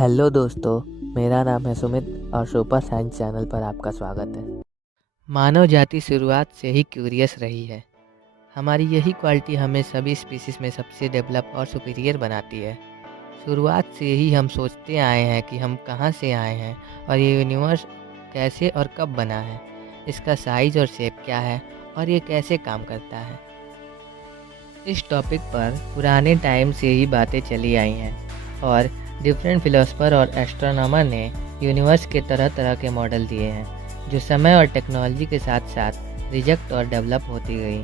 Hello दोस्तों, मेरा नाम है सुमित और सुपर साइंस चैनल पर आपका स्वागत है। मानव जाति शुरुआत से ही क्यूरियस रही है। हमारी यही क्वालिटी हमें सभी स्पीशीज में सबसे डेवलप और सुपीरियर बनाती है। शुरुआत से ही हम सोचते आए हैं कि हम कहाँ से आए हैं और ये यूनिवर्स कैसे और कब बना है, इसका साइज और शेप क्या है और ये कैसे काम करता है। इस टॉपिक पर पुराने टाइम से ही बातें चली आई हैं और डिफरेंट फिलोसफर और एस्ट्रोनॉमर ने यूनिवर्स के तरह तरह के मॉडल दिए हैं जो समय और टेक्नोलॉजी के साथ साथ रिजेक्ट और डेवलप होती गई।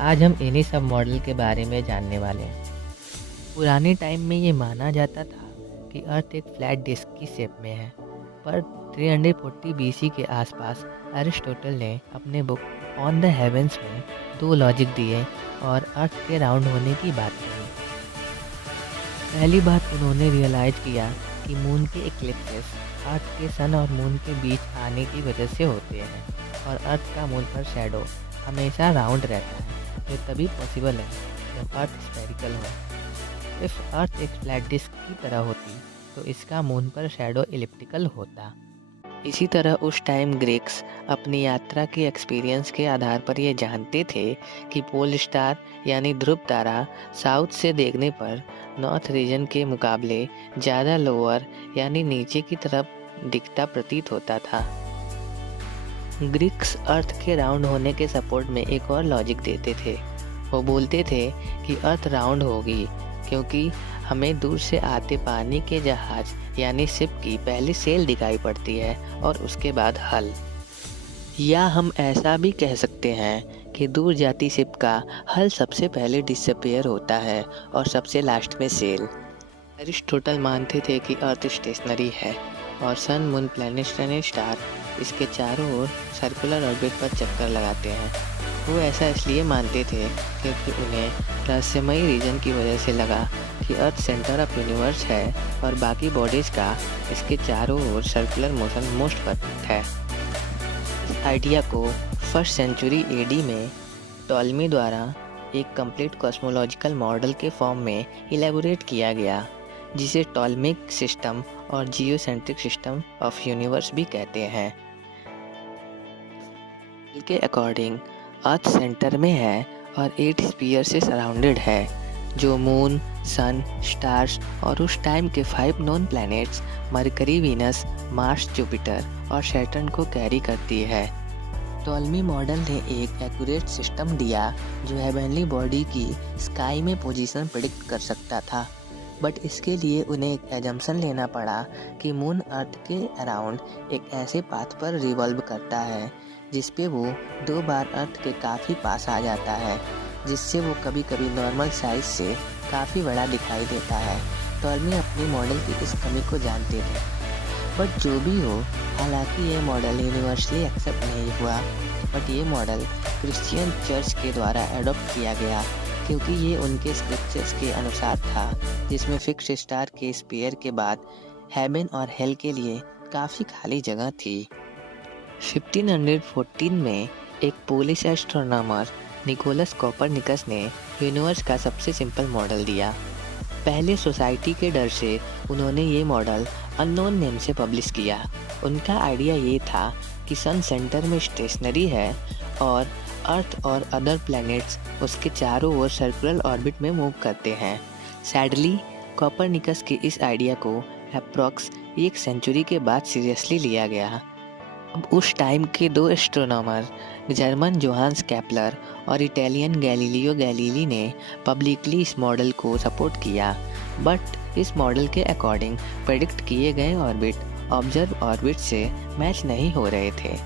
आज हम इन्हीं सब मॉडल के बारे में जानने वाले हैं। पुराने टाइम में ये माना जाता था कि अर्थ एक फ्लैट डिस्क की शेप में है, पर 340 बीसी के आसपास अरिस्टोटल ने अपने बुक ऑन द हेवेंस में दो लॉजिक दिए और अर्थ के राउंड होने की बात कही। पहली बात उन्होंने रियलाइज किया कि मून के इक्लिप्सेस अर्थ के सन और मून के बीच आने की वजह से होते हैं और अर्थ का मून पर शैडो हमेशा राउंड रहता है, जो तभी पॉसिबल है जब अर्थ स्फेरिकल हो। इफ़ अर्थ एक फ्लैट डिस्क की तरह होती तो इसका मून पर शैडो इलिप्टिकल होता। इसी तरह उस टाइम ग्रीक्स अपनी यात्रा के एक्सपीरियंस के आधार पर ये जानते थे कि पोल स्टार यानी ध्रुव तारा साउथ से देखने पर नॉर्थ रीजन के मुकाबले ज़्यादा लोअर यानी नीचे की तरफ दिखता प्रतीत होता था। ग्रीक्स अर्थ के राउंड होने के सपोर्ट में एक और लॉजिक देते थे। वो बोलते थे कि अर्थ राउंड होगी क्योंकि हमें दूर से आते पानी के जहाज यानी शिप की पहली सेल दिखाई पड़ती है और उसके बाद हल। या हम ऐसा भी कह सकते हैं कि दूर जाती शिप का हल सबसे पहले डिसअपीयर होता है और सबसे लास्ट में सेल। एरिस्टोटल मानते थे कि अर्थ स्टेशनरी है और सन मून प्लैनेट स्टार इसके चारों ओर सर्कुलर ऑर्बिट पर चक्कर लगाते हैं। वो ऐसा इसलिए मानते थे क्योंकि उन्हें रहस्यमयी रीजन की वजह से लगा कि अर्थ सेंटर ऑफ यूनिवर्स है और बाकी बॉडीज़ का इसके चारों ओर सर्कुलर मोशन मोस्ट परफेक्ट है। इस आइडिया को फर्स्ट सेंचुरी एडी में टॉलमी द्वारा एक कंप्लीट कॉस्मोलॉजिकल मॉडल के फॉर्म में इलेबोरेट किया गया, जिसे टॉलमिक सिस्टम और जियोसेंट्रिक सिस्टम ऑफ यूनिवर्स भी कहते हैं। के अकॉर्डिंग अर्थ सेंटर में है और 8 स्फीयर से सराउंडेड है, जो मून, सन, स्टार्स और उस टाइम के 5 non planets mercury, Venus, Mars, Jupiter और सैटर्न को कैरी करती है। टॉलमी मॉडल ने एक एक्यूरेट सिस्टम दिया जो हेवनली बॉडी की स्काई में पोजीशन प्रेडिक्ट कर सकता था, बट इसके लिए उन्हें एक एजम्पशन लेना पड़ा कि मून अर्थ के अराउंड एक ऐसे पाथ पर रिवॉल्व करता है जिस पे वो 2 बार अर्थ के काफ़ी पास आ जाता है, जिससे वो कभी कभी नॉर्मल साइज से काफ़ी बड़ा दिखाई देता है। टॉलमी अपनी मॉडल की इस कमी को जानते थे, बट जो भी हो, हालांकि ये मॉडल यूनिवर्सली एक्सेप्ट नहीं हुआ, बट ये मॉडल क्रिश्चियन चर्च के द्वारा एडॉप्ट किया गया क्योंकि ये उनके स्क्रिप्चर्स के अनुसार था, जिसमें फिक्स स्टार के स्पेयर के बाद हेवन और हेल के लिए काफ़ी खाली जगह थी। 1514 में एक पोलिश एस्ट्रोनॉमर निकोलस कोपरनिकस ने यूनिवर्स का सबसे सिंपल मॉडल दिया। पहले सोसाइटी के डर से उन्होंने ये मॉडल अननोन नेम से पब्लिश किया। उनका आइडिया ये था कि सन सेंटर में स्टेशनरी है और अर्थ और अदर प्लैनेट्स उसके चारों ओर सर्कुलर ऑर्बिट में मूव करते हैं। सैडली कोपरनिकस के इस आइडिया को अप्रॉक्स 1 सेंचुरी के बाद सीरियसली लिया गया। अब उस टाइम के 2 एस्ट्रोनॉमर जर्मन जोहान्स केपलर और इटालियन गैलीलियो गैलीली ने पब्लिकली इस मॉडल को सपोर्ट किया, बट इस मॉडल के अकॉर्डिंग प्रेडिक्ट किए गए ऑर्बिट ऑब्जर्व ऑर्बिट से मैच नहीं हो रहे थे।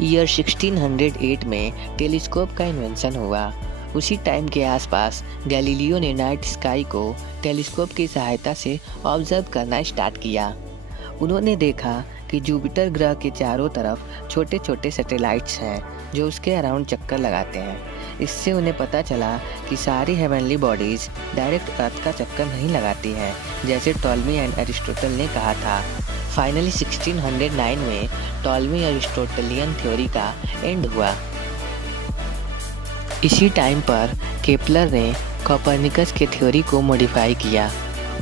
ईयर 1608 में टेलीस्कोप का इन्वेंशन हुआ। उसी टाइम के आसपास गैलीलियो ने नाइट स्काई को टेलीस्कोप की सहायता से ऑब्जर्व करना स्टार्ट किया। उन्होंने देखा कि जुपिटर ग्रह के चारों तरफ छोटे छोटे सैटेलाइट्स हैं जो उसके अराउंड चक्कर लगाते हैं। इससे उन्हें पता चला कि सारी हेवनली बॉडीज़ डायरेक्ट अर्थ का चक्कर नहीं लगाती हैं, जैसे टॉलमी एंड एरिस्टोटल ने कहा था। फाइनली 1609 में टॉलमी एरिस्टोटलियन थ्योरी का एंड हुआ। इसी टाइम पर केपलर ने कोपरनिकस के थ्योरी को मॉडिफाई किया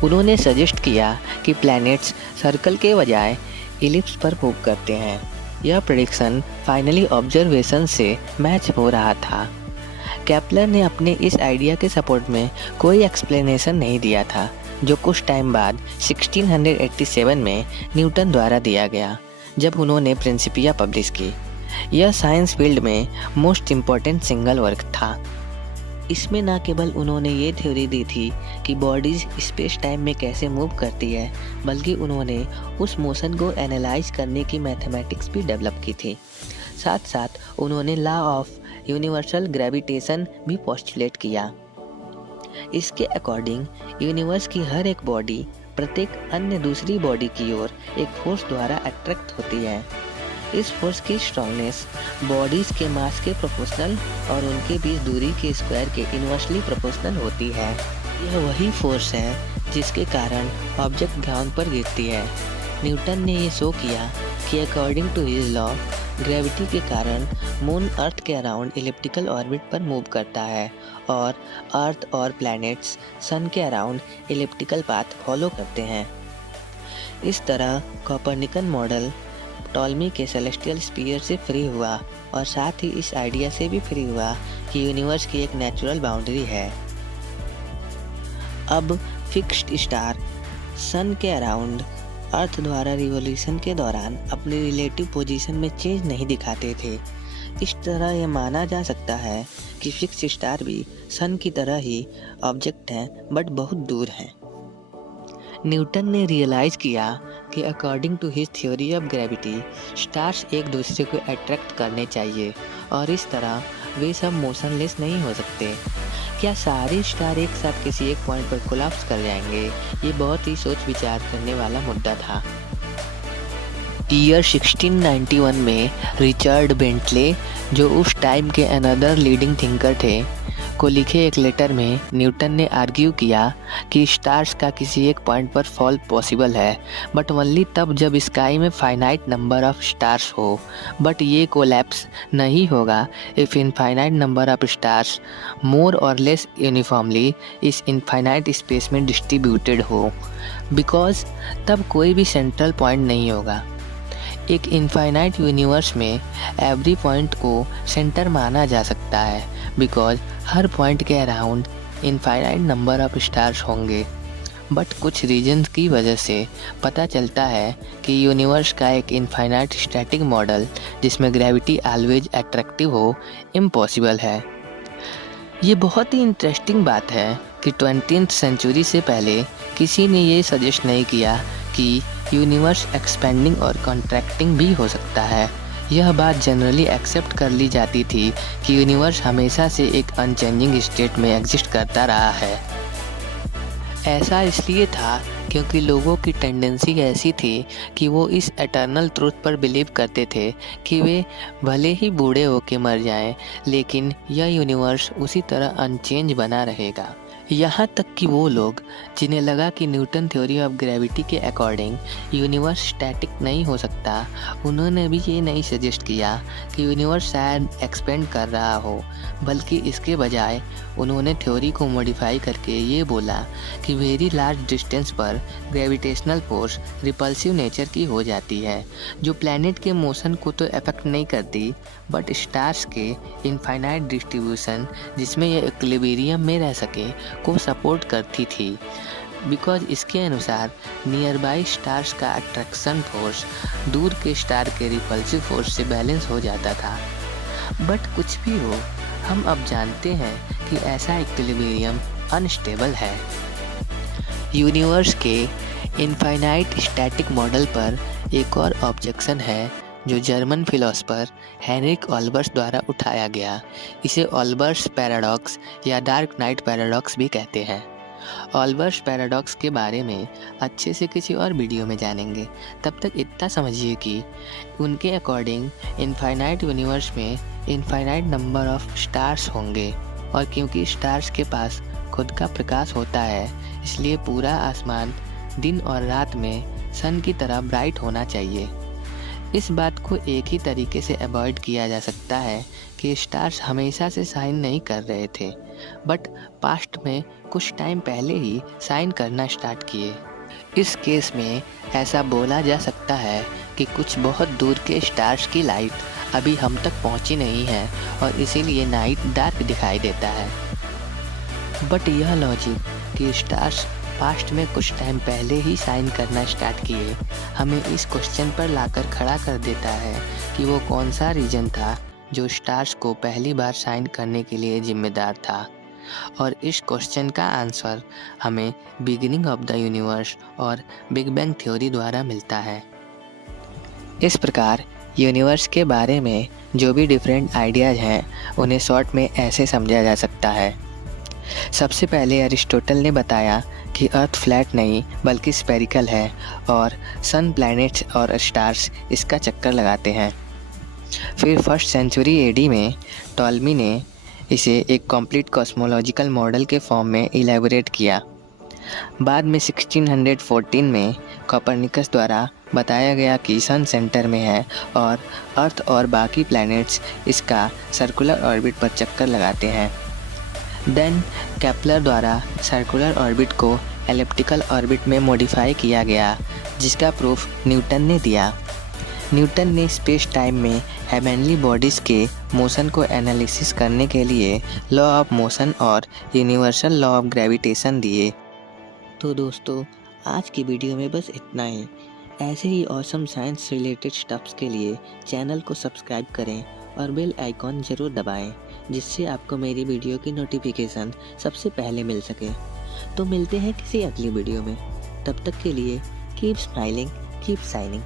उन्होंने सजेस्ट किया कि प्लैनेट्स सर्कल के बजाय इलिप्स पर मूव करते हैं। यह प्रेडिक्शन फाइनली ऑब्जर्वेशन से मैच हो रहा था। केपलर ने अपने इस आइडिया के सपोर्ट में कोई एक्सप्लेनेशन नहीं दिया था, जो कुछ टाइम बाद 1687 में न्यूटन द्वारा दिया गया, जब उन्होंने प्रिंसिपिया पब्लिश की। यह साइंस फील्ड में मोस्ट इम्पॉर्टेंट सिंगल वर्क था। इसमें न केवल उन्होंने ये थ्योरी दी थी कि बॉडीज स्पेस टाइम में कैसे मूव करती है, बल्कि उन्होंने उस मोशन को एनालाइज करने की मैथमेटिक्स भी डेवलप की थी। साथ साथ उन्होंने लॉ ऑफ यूनिवर्सल ग्रेविटेशन भी पोस्टुलेट किया। इसके अकॉर्डिंग यूनिवर्स की हर एक बॉडी प्रत्येक अन्य दूसरी बॉडी की ओर एक फोर्स द्वारा अट्रैक्ट होती है। इस फोर्स की स्ट्रॉन्गनेस बॉडीज के मास के प्रोपोर्शनल और उनके बीच दूरी के स्क्वायर के इनवर्सली प्रोपोर्शनल होती है। यह वही फोर्स है जिसके कारण ऑब्जेक्ट ग्राउंड पर गिरती है। न्यूटन ने ये शो किया कि according to his law gravity के कारण मून अर्थ के अराउंड इलिप्टिकल ऑर्बिट पर मूव करता है और अर्थ और प्लैनेट्स सन के अराउंड इलिप्टिकल पाथ फॉलो करते हैं। इस तरह कोपरनिकन मॉडल टॉलमी के सेलेस्टियल स्फीयर से फ्री हुआ और साथ ही इस आइडिया से भी फ्री हुआ कि यूनिवर्स की एक नेचुरल बाउंड्री है। अब फिक्स्ड स्टार सन के अराउंड अर्थ द्वारा रिवॉल्यूशन के दौरान अपनी रिलेटिव पोजीशन में चेंज नहीं दिखाते थे। इस तरह यह माना जा सकता है कि फिक्स्ड स्टार भी सन की तरह ही ऑब्जेक्ट हैं, बट बहुत दूर हैं। न्यूटन ने रियलाइज़ किया कि according to his theory of gravity stars एक दूसरे को अट्रैक्ट करने चाहिए और इस तरह वे सब मोशनलेस नहीं हो सकते। क्या सारे स्टार एक साथ किसी एक पॉइंट पर कोलैप्स कर जाएंगे? ये बहुत ही सोच विचार करने वाला मुद्दा था। ईयर 1691 में रिचर्ड बेंटले, जो उस टाइम के अनदर लीडिंग थिंकर थे, को लिखे एक लेटर में न्यूटन ने आर्ग्यू किया कि स्टार्स का किसी एक पॉइंट पर फॉल पॉसिबल है, बट ओनली तब जब स्काई में फाइनाइट नंबर ऑफ स्टार्स हो। बट ये कोलैप्स नहीं होगा if infinite number of stars more और लेस यूनिफॉर्मली इस इनफाइनाइट स्पेस में डिस्ट्रीब्यूटेड हो, बिकॉज तब कोई भी सेंट्रल पॉइंट नहीं होगा। एक इनफाइनाइट यूनिवर्स में एवरी पॉइंट को सेंटर माना जा सकता है, बिकॉज हर पॉइंट के around infinite number of stars होंगे। बट कुछ रीजन्स की वजह से पता चलता है कि यूनिवर्स का एक इनफाइनाइट स्टैटिक मॉडल जिसमें ग्रेविटी ऑलवेज अट्रैक्टिव हो इम्पॉसिबल है। ये बहुत ही इंटरेस्टिंग बात है कि 20th सेंचुरी से पहले किसी ने ये सजेस्ट नहीं किया कि यूनिवर्स एक्सपेंडिंग और कॉन्ट्रैक्टिंग भी हो सकता है। यह बात जनरली एक्सेप्ट कर ली जाती थी कि यूनिवर्स हमेशा से एक अनचेंजिंग स्टेट में एग्जिस्ट करता रहा है। ऐसा इसलिए था क्योंकि लोगों की टेंडेंसी ऐसी थी कि वो इस एटर्नल ट्रूथ पर बिलीव करते थे कि वे भले ही बूढ़े होकर मर जाएं, लेकिन यह यूनिवर्स उसी तरह अनचेंज बना रहेगा। यहाँ तक कि वो लोग जिन्हें लगा कि न्यूटन थ्योरी ऑफ ग्रेविटी के अकॉर्डिंग यूनिवर्स स्टैटिक नहीं हो सकता, उन्होंने भी ये नहीं सजेस्ट किया कि यूनिवर्स शायद एक्सपेंड कर रहा हो, बल्कि इसके बजाय उन्होंने थ्योरी को मॉडिफाई करके ये बोला कि वेरी लार्ज डिस्टेंस पर ग्रेविटेशनल फोर्स रिपल्सिव नेचर की हो जाती है, जो प्लैनेट के मोशन को तो अफेक्ट नहीं करती, बट स्टार्स के इनफाइनाइट डिस्ट्रीब्यूशन जिसमें यह इक्विलिब्रियम में रह सके को सपोर्ट करती थी। बिकॉज इसके अनुसार नियर बाई स्टार्स का अट्रैक्शन फोर्स दूर के स्टार के रिपल्सिव फोर्स से बैलेंस हो जाता था। बट कुछ भी हो, हम अब जानते हैं कि ऐसा इक्विलिब्रियम अनस्टेबल है। यूनिवर्स के इनफाइनाइट स्टैटिक मॉडल पर एक और ऑब्जेक्शन है जो जर्मन फिलोसोफर हेनरिक ऑल्बर्स द्वारा उठाया गया। इसे ऑल्बर्स पैराडॉक्स या डार्क नाइट पैराडॉक्स भी कहते हैं। ऑल्बर्स पैराडॉक्स के बारे में अच्छे से किसी और वीडियो में जानेंगे। तब तक इतना समझिए कि उनके अकॉर्डिंग इनफाइनाइट यूनिवर्स में इनफाइनाइट नंबर ऑफ स्टार्स होंगे, और क्योंकि स्टार्स के पास खुद का प्रकाश होता है, इसलिए पूरा आसमान दिन और रात में सन की तरह ब्राइट होना चाहिए। इस बात को एक ही तरीके से अवॉइड किया जा सकता है कि स्टार्स हमेशा से शाइन नहीं कर रहे थे, बट पास्ट में कुछ टाइम पहले ही शाइन करना स्टार्ट किए। इस केस में ऐसा बोला जा सकता है कि कुछ बहुत दूर के स्टार्स की लाइट अभी हम तक पहुंची नहीं है और इसीलिए नाइट डार्क दिखाई देता है। बट यह लॉजिक कि स्टार्स पास्ट में कुछ टाइम पहले ही शाइन करना स्टार्ट किए हमें इस क्वेश्चन पर लाकर खड़ा कर देता है कि वो कौन सा रीजन था जो स्टार्स को पहली बार शाइन करने के लिए जिम्मेदार था। और इस क्वेश्चन का आंसर हमें बिगिनिंग ऑफ द यूनिवर्स और बिग बैंग थ्योरी द्वारा मिलता है। इस प्रकार यूनिवर्स के बारे में जो भी डिफरेंट आइडियाज़ हैं उन्हें शॉर्ट में ऐसे समझा जा सकता है। सबसे पहले अरिस्टोटल ने बताया कि अर्थ फ्लैट नहीं बल्कि स्फेरिकल है और सन, प्लैनेट्स और स्टार्स इसका चक्कर लगाते हैं। फिर फर्स्ट सेंचुरी एडी में टॉलमी ने इसे एक कंप्लीट कॉस्मोलॉजिकल मॉडल के फॉर्म में इलैबोरेट किया। बाद में 1614 में कोपरनिकस द्वारा बताया गया कि सन सेंटर में है और अर्थ और बाकी प्लैनेट्स इसका सर्कुलर ऑर्बिट पर चक्कर लगाते हैं। देन केपलर द्वारा सर्कुलर ऑर्बिट को एलिप्टिकल ऑर्बिट में मॉडिफाई किया गया, जिसका प्रूफ न्यूटन ने दिया। न्यूटन ने स्पेस टाइम में हेवनली बॉडीज़ के मोशन को एनालिसिस करने के लिए लॉ ऑफ मोशन और यूनिवर्सल लॉ ऑफ ग्रेविटेशन दिए। तो दोस्तों, आज की वीडियो में बस इतना ही। ऐसे ही ऑसम साइंस रिलेटेड स्टफ्स के लिए चैनल को सब्सक्राइब करें और बेल आइकॉन ज़रूर दबाएं, जिससे आपको मेरी वीडियो की नोटिफिकेशन सबसे पहले मिल सके। तो मिलते हैं किसी अगली वीडियो में। तब तक के लिए कीप स्माइलिंग, कीप शाइनिंग।